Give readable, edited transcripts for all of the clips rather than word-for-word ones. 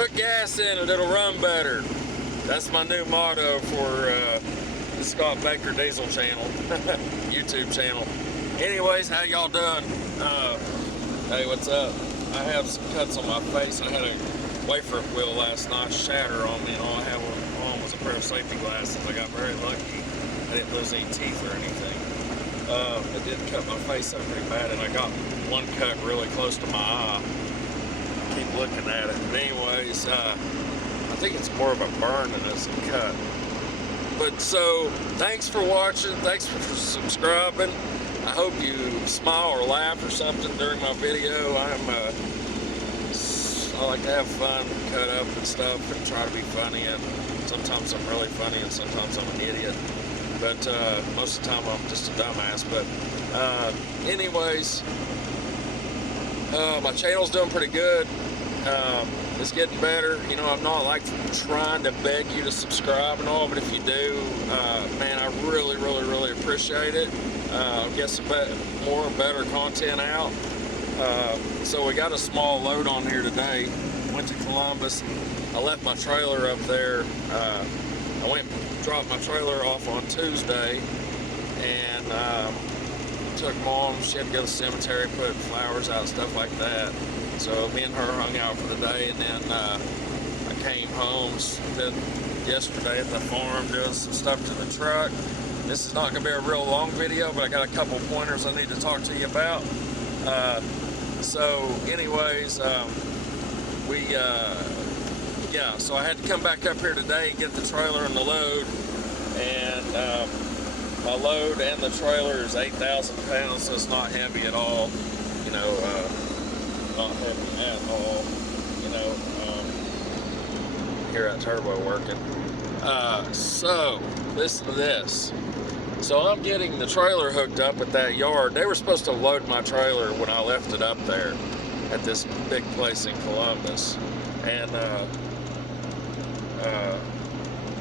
Put gas in it, it'll run better. That's my new motto for the Scott Baker Diesel channel, YouTube channel. Anyways, how y'all doing? Hey, what's up? I have some cuts on my face. I had a wafer wheel last night shatter on me, and all I had on was a pair of safety glasses. I got very lucky. I didn't lose any teeth or anything. It did cut my face up pretty bad, and I got one cut really close to my eye. Keep looking at it. But anyways, I think it's more of a burn than it's a cut. But so, thanks for watching. Thanks for subscribing. I hope you smile or laugh or something during my video. I like to have fun, cut up and stuff, and try to be funny. And sometimes I'm really funny, and sometimes I'm an idiot. But most of the time I'm just a dumbass. But anyways, my channel's doing pretty good. It's getting better. You know, I'm not like trying to beg you to subscribe and all, but if you do, man, I really appreciate it. I'll get some more and better content out. So we got a small load on here today. Went to Columbus. I left my trailer up there. I went and dropped my trailer off on Tuesday, and took Mom. She had to go to the cemetery, put flowers out, stuff like that. So me and her hung out for the day, and then I came home, spent yesterday at the farm doing some stuff to the truck. This is not going to be a real long video, but I got a couple pointers I need to talk to you about. So anyways, yeah, so I had to come back up here today and get the trailer and the load, and my load and the trailer is 8,000 pounds, so it's not heavy at all, you know, not heavy at all, you know. Hear that turbo working. So listen to this. So I'm getting the trailer hooked up at that yard. They were supposed to load my trailer when I left it up there at this big place in Columbus. And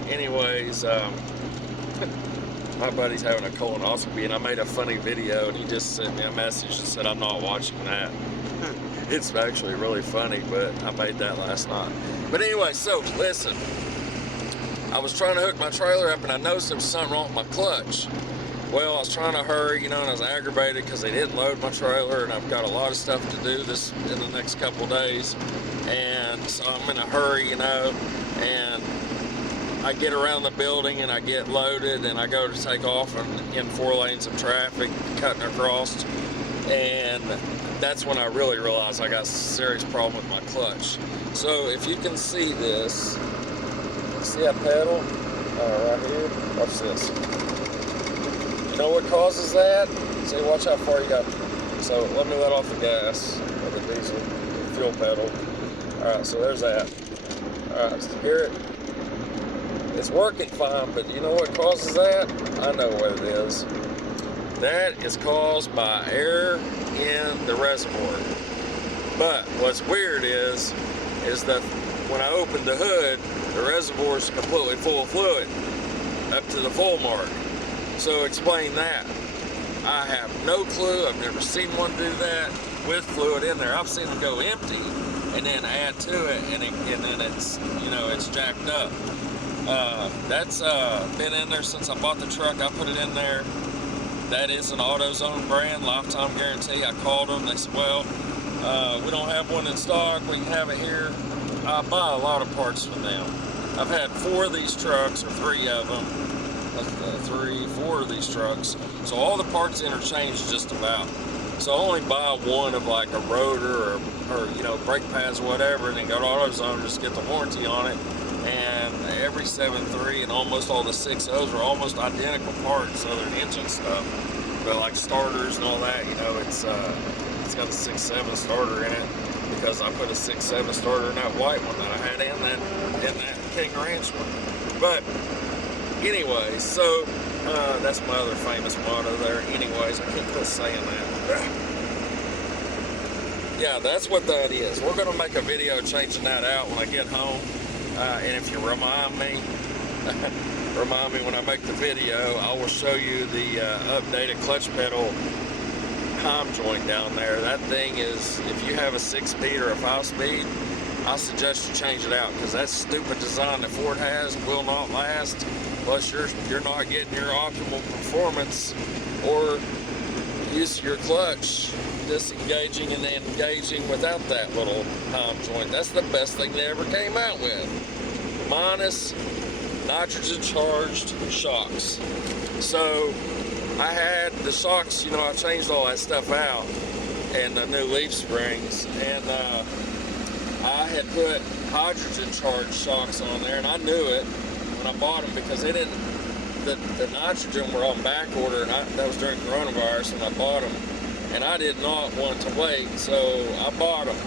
anyways, my buddy's having a colonoscopy, and I made a funny video, and he just sent me a message and said I'm not watching that. It's actually really funny, but I made that last night. But anyway, so listen. I was trying to hook my trailer up, and I noticed there was something wrong with my clutch. Well, I was trying to hurry, you know, and I was aggravated because they didn't load my trailer, and I've got a lot of stuff to do this in the next couple days. And so I'm in a hurry, you know, and I get around the building and I get loaded, and I go to take off in 4 lanes of traffic, cutting across, and that's when I really realized I got a serious problem with my clutch. So if you can see this, see that pedal right here? Watch this. You know what causes that? See, watch how far you got. So let me let off the gas of the diesel fuel pedal. Alright, so there's that. Alright, so hear it? It's working fine, but you know what causes that? I know what it is. That is caused by air in the reservoir. But what's weird is that when I opened the hood, the reservoir is completely full of fluid up to the full mark. So explain that. I have no clue. I've never seen one do that with fluid in there. I've seen them go empty and then add to it, and then it's, you know, it's jacked up. That's been in there since I bought the truck. I put it in there. That is an AutoZone brand, lifetime guarantee. I called them. They said, well, we don't have one in stock. We can have it here. I buy a lot of parts from them. I've had 4 of these trucks, or 3 of them. 4 of these trucks. So all the parts interchange just about. So I only buy one of like a rotor or you know, brake pads or whatever, and then go to AutoZone, just get the warranty on it. And every 7.3 and almost all the 6.0s are almost identical parts, so they're engine stuff. But like starters and all that, you know, it's got a 6.7 starter in it, because I put a 6.7 starter in that white one that I had in that King Ranch one. But anyways, so that's my other famous motto there. Anyways, I can't quit saying that. Yeah, that's what that is. We're going to make a video changing that out when I get home. And if you remind me when I make the video, I will show you the updated clutch pedal heim joint down there. That thing is, if you have a 6-speed or a 5-speed, I suggest you change it out, because that stupid design that Ford has will not last. Plus you're not getting your optimal performance or use of your clutch disengaging and engaging without that little palm joint. That's the best thing they ever came out with, minus nitrogen charged shocks. So I had the shocks, you know, I changed all that stuff out, and the new leaf springs, and I had put hydrogen charged shocks on there, and I knew it when I bought them, because they didn't, the nitrogen were on back order, and that was during coronavirus when I bought them, and I did not want to wait, so I bought them,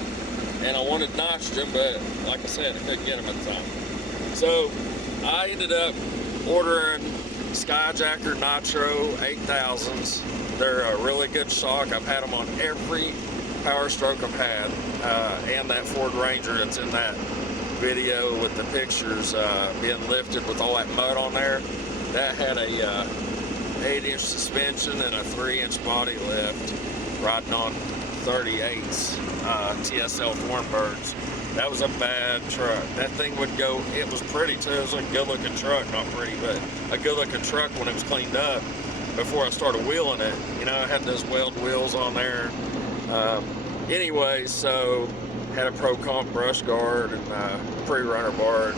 and I wanted nitrogen, but like I said, I couldn't get them at the time. So I ended up ordering Skyjacker Nitro 8000s. They're a really good shock. I've had them on every Powerstroke I've had, and that Ford Ranger that's in that video with the pictures being lifted with all that mud on there. That had a 8-inch suspension and a 3-inch body lift, riding on 38s TSL Thornbirds. That was a bad truck. That thing would go, it was pretty too. It was a good looking truck, not pretty, but a good looking truck when it was cleaned up before I started wheeling it. You know, I had those weld wheels on there. Anyway, so had a Pro Comp brush guard and pre-runner bar,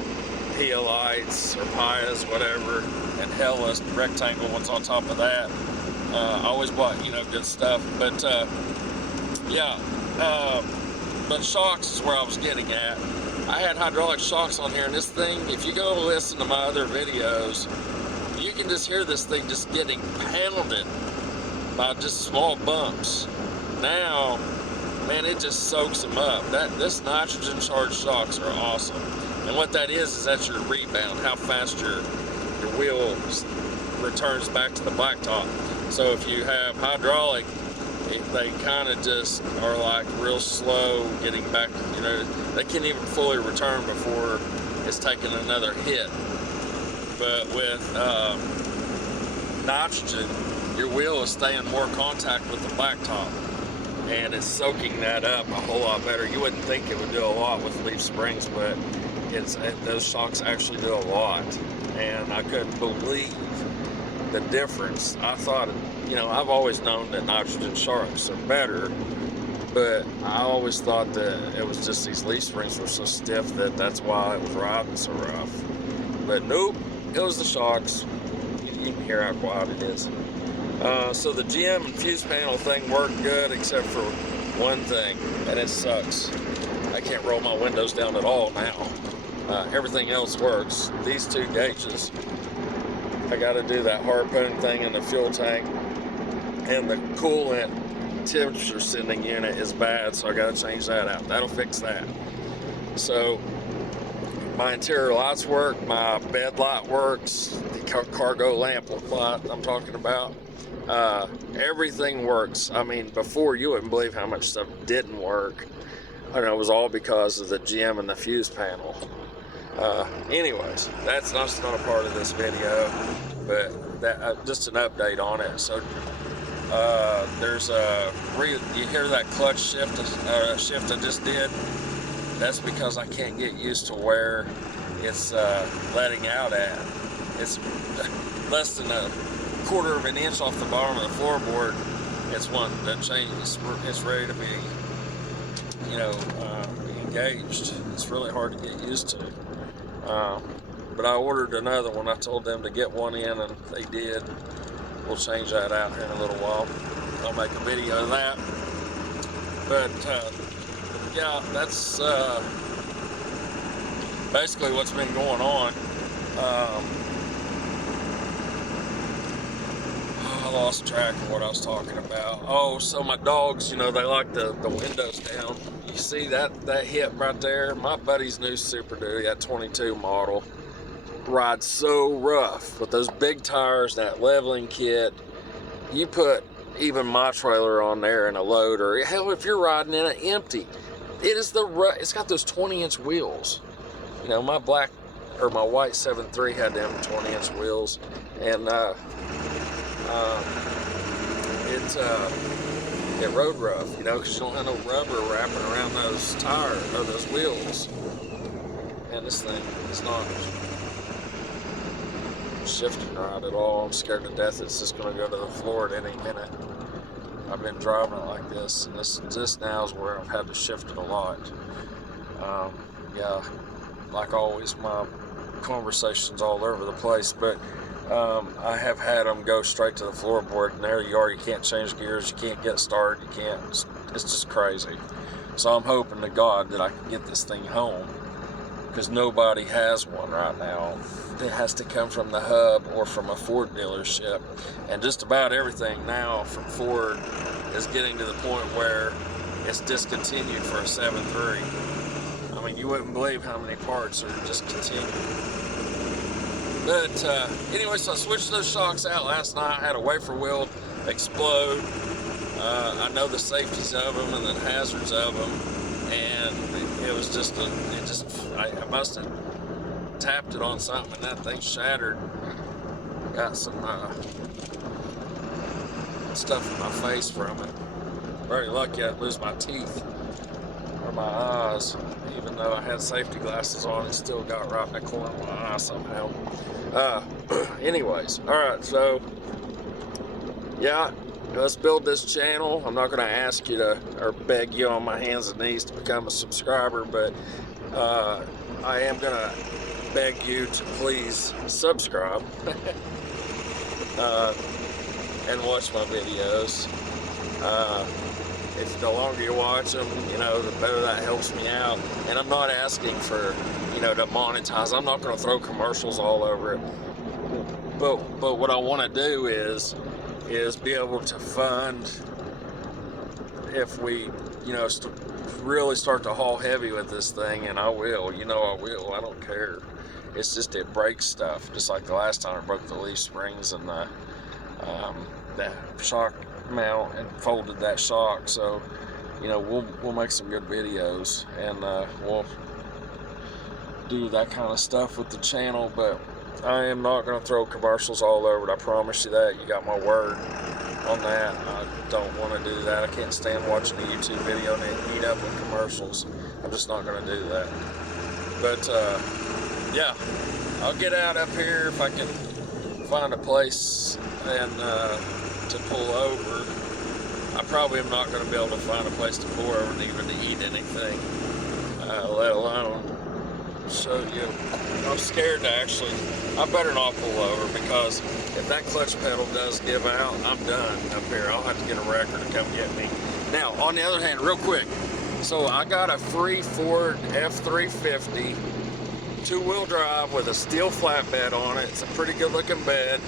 PL lights or Pias, whatever, and Hella rectangle ones on top of that. I always bought, you know, good stuff, but yeah. But shocks is where I was getting at. I had hydraulic shocks on here, and this thing, if you go listen to my other videos, you can just hear this thing just getting pounded by just small bumps. Now, man, it just soaks them up. This nitrogen charged shocks are awesome. And what that is that's your rebound, how fast your wheel returns back to the blacktop. So if you have hydraulic, they kind of just are like real slow getting back, you know, they can't even fully return before it's taking another hit. But with nitrogen, your wheel is staying more contact with the blacktop, and it's soaking that up a whole lot better. You wouldn't think it would do a lot with leaf springs, but those shocks actually do a lot, and I couldn't believe the difference. I thought, you know, I've always known that nitrogen shocks are better, but I always thought that it was just these leaf springs were so stiff that's why it was riding so rough. But nope, it was the shocks. You can hear how quiet it is. So the GM and fuse panel thing worked good, except for one thing, and it sucks. I can't roll my windows down at all now. Everything else works. These two gauges, I got to do that harpoon thing in the fuel tank, and the coolant temperature sending unit is bad, so I got to change that out. That'll fix that. So my interior lights work, my bed light works, the cargo lamp light I'm talking about, everything works. I mean, before you wouldn't believe how much stuff didn't work, and it was all because of the GM and the fuse panel. Anyways, that's not a part of this video, but that just an update on it. So there's you hear that clutch shift I just did? That's because I can't get used to where it's letting out at. It's less than a quarter of an inch off the bottom of the floorboard. It's one that changes. It's ready to be, you know, engaged. It's really hard to get used to. But I ordered another one. I told them to get one in, and they did. We'll change that out here in a little while. I'll make a video of that. But yeah, that's basically what's been going on. I lost track of what I was talking about. Oh, so my dogs, you know, they like the windows down. You see that hip right there? My buddy's new Super Duty, that 22 model, rides so rough with those big tires, that leveling kit. You put even my trailer on there in a load, or hell, if you're riding in it empty, it's got those 20-inch wheels. You know, my white 7.3 had them 20-inch wheels, and get road rough, you know, because you don't have no rubber wrapping around those tires or those wheels. And this thing is not shifting right at all. I'm scared to death it's just going to go to the floor at any minute. I've been driving it like this, and this now is where I've had to shift it a lot. Yeah, like always, my conversation's all over the place, but I have had them go straight to the floorboard, and there you are. You can't change gears, you can't get started, you can't. It's just crazy. So I'm hoping to God that I can get this thing home, because nobody has one right now. It has to come from the hub or from a Ford dealership, and just about everything now from Ford is getting to the point where it's discontinued for a 7.3. I mean, you wouldn't believe how many parts are discontinued. But anyway, so I switched those shocks out last night. I had a wafer wheel explode. I know the safeties of them and the hazards of them, and it was just I must have tapped it on something, and that thing shattered. Got some stuff in my face from it. Very lucky I didn't lose my teeth or my eyes. Even though I had safety glasses on, it still got right in the corner of my eye somehow. Anyways, alright, so yeah, let's build this channel. I'm not going to ask you to, or beg you on my hands and knees to become a subscriber, but I am going to beg you to please subscribe and watch my videos. If the longer you watch them, you know, the better that helps me out. And I'm not asking for, you know, to monetize. I'm not going to throw commercials all over it. But what I want to do is be able to fund, if we, you know, really start to haul heavy with this thing, and I will, you know I will, I don't care. It's just it breaks stuff, just like the last time I broke the leaf springs and the shock mount and folded that shock. So, you know, we'll make some good videos, and we'll do that kind of stuff with the channel. But I am not going to throw commercials all over it. I promise you that. You got my word on that. I don't want to do that. I can't stand watching a YouTube video and it eat up with commercials. I'm just not going to do that. But yeah, I'll get out up here if I can find a place and to pull over. I probably am not going to be able to find a place to pull over and even to eat anything, let alone show you. I'm scared to actually, I better not pull over, because if that clutch pedal does give out, I'm done up here. I'll have to get a wrecker to come get me. Now, on the other hand, real quick, so I got a free Ford F350 two-wheel drive with a steel flatbed on it. It's a pretty good looking bed.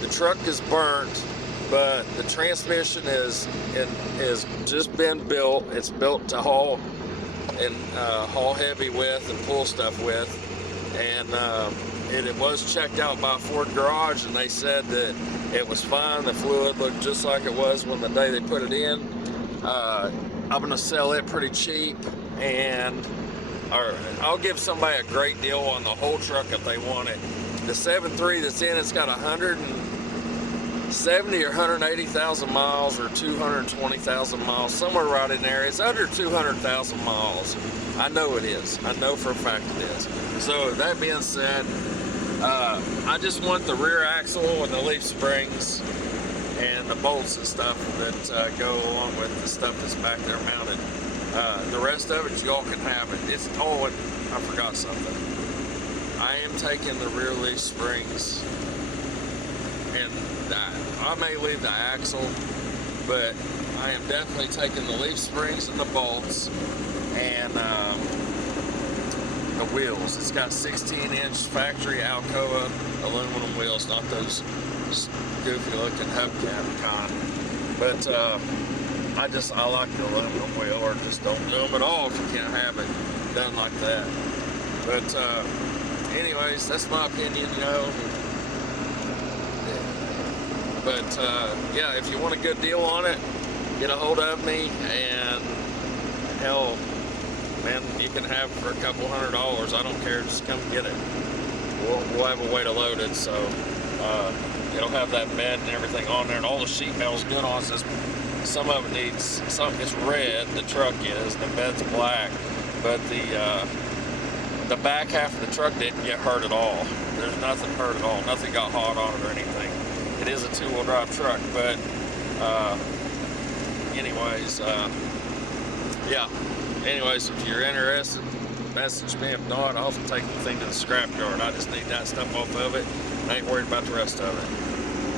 The truck is burnt, but the transmission is just been built. It's built to haul and haul heavy with and pull stuff with. And it was checked out by Ford Garage, and they said that it was fine. The fluid looked just like it was when the day they put it in. I'm gonna sell it pretty cheap, and I'll give somebody a great deal on the whole truck if they want it. The 7.3 that's in, it's got 170 or 180,000 miles or 220,000 miles, somewhere right in there. It's under 200,000 miles. I know it is. I know for a fact it is. So that being said, I just want the rear axle and the leaf springs and the bolts and stuff that go along with the stuff that's back there mounted. The rest of it, y'all can have it. It's, oh, I forgot something. I am taking the rear leaf springs, and I may leave the axle, but I am definitely taking the leaf springs and the bolts and the wheels. It's got 16-inch factory Alcoa aluminum wheels, not those goofy looking hubcap kind. But I like the aluminum wheel, or just don't do them at all if you can't have it done like that. But anyways, that's my opinion, you know. But yeah, if you want a good deal on it, get a hold of me, and hell, man, you can have it for a couple $100. I don't care, just come get it. We'll have a way to load it, so it'll have that bed and everything on there, and all the sheet metal's good on it. It says Some of it needs, it's red, the truck is, the bed's black, but the back half of the truck didn't get hurt at all. There's nothing hurt at all. Nothing got hot on it or anything. It is a 2-wheel drive truck, but anyways, yeah. Anyways, if you're interested, message me. If not, I'll take the thing to the scrapyard. I just need that stuff off of it. I ain't worried about the rest of it.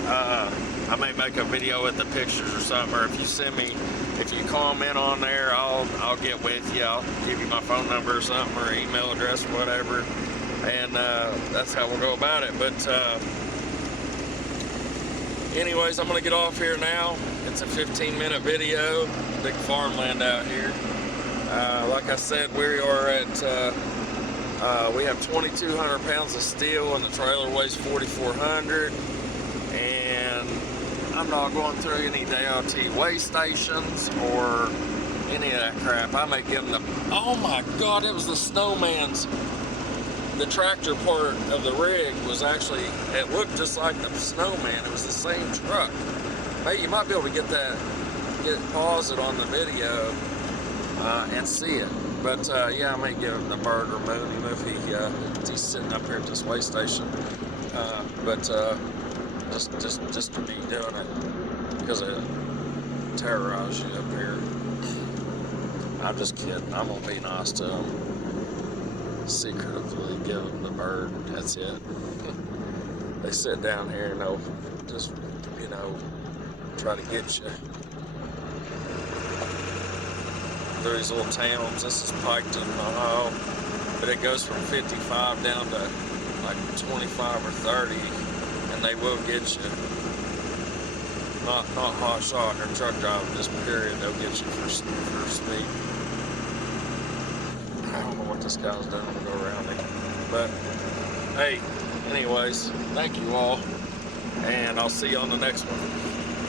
I may make a video with the pictures or something, or if you send me, if you comment on there, I'll get with you. I'll give you my phone number or something, or email address or whatever, and that's how we'll go about it. But anyways, I'm gonna get off here now. It's a 15-minute video. Big farmland out here. Like I said, we are at we have 2,200 pounds of steel, and the trailer weighs 4,400. And I'm not going through any DOT weigh stations or any of that crap. I may give them the, oh my God, it was the snowman's, the tractor part of the rig was actually, it looked just like the snowman. It was the same truck. Hey, you might be able to get pause it on the video and see it. But yeah, I may give him the bird or moon him if he's sitting up here at this weigh station. But just to be doing it because it terrorizes you up here. I'm just kidding. I'm gonna be nice to them. Secretively give them the bird. That's it. They sit down here and they'll just, you know, try to get you. Through these little towns. This is Piketon, Ohio, but it goes from 55 down to like 25 or 30, and they will get you. Not hot shot or truck driving, just period. They'll get you for speed. I don't know what this guy's doing to go around me, but hey, anyways, thank you all, and I'll see you on the next one.